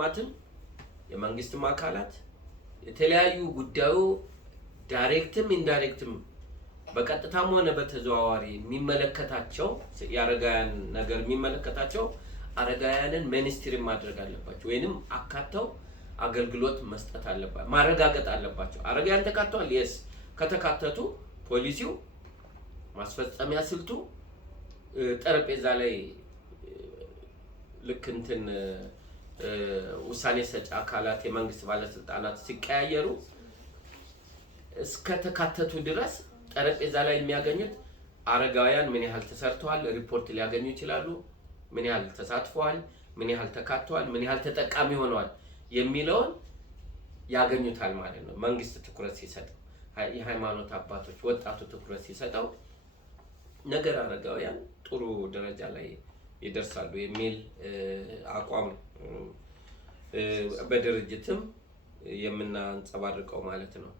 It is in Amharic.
ማተም የመንግስት ማካላት የተለያዩ ጉዳዩ ዳይሬክትም ኢንዳይሬክትም በቀጥታም ሆነ በተዘዋዋሪ የሚመለከታቸው ያረጋያን ነገር የሚመለከታቸው አረጋያንን ሚኒስትሪ ማድረግ አለባቸው ወይንም አካተው አገልግሎት መስጠት አለባቸው ማረጋገጥ አለባቸው አረጋያን ተካተዋል yes ከተካተቱ ፖሊሲው ማስፈጸሚያ ስልቱ ጠረጴዛ ላይ ልክ እንትን ውሳኔ ሰጪ አካላት የመንግስት ባለስልጣናት ሲቀያየሩ እስከ ተካተቱ ድረስ ጠረጴዛ ላይ የሚያገኙት አረጋውያን ምን ያህል ተሰርተዋል ሪፖርት ሊያገኙ ይችላሉ ምን ያህል ተሳትፈዋል ምን ያህል ተካተዋል ምን ያህል ተጠቃሚ ሆነዋል የሚለውን ያገኙታል ማለት ነው መንግስት ትኩረት ሲሰጥ የሃይማኖት አባቶች ወጣቱ ትኩረት ሲሰጠው ነገር አረጋውያን ጥሩ ደረጃ ላይ ይደርሳሉ የሚል አቋም በድርጅትም የምናንጸባርቀው ማለት ነው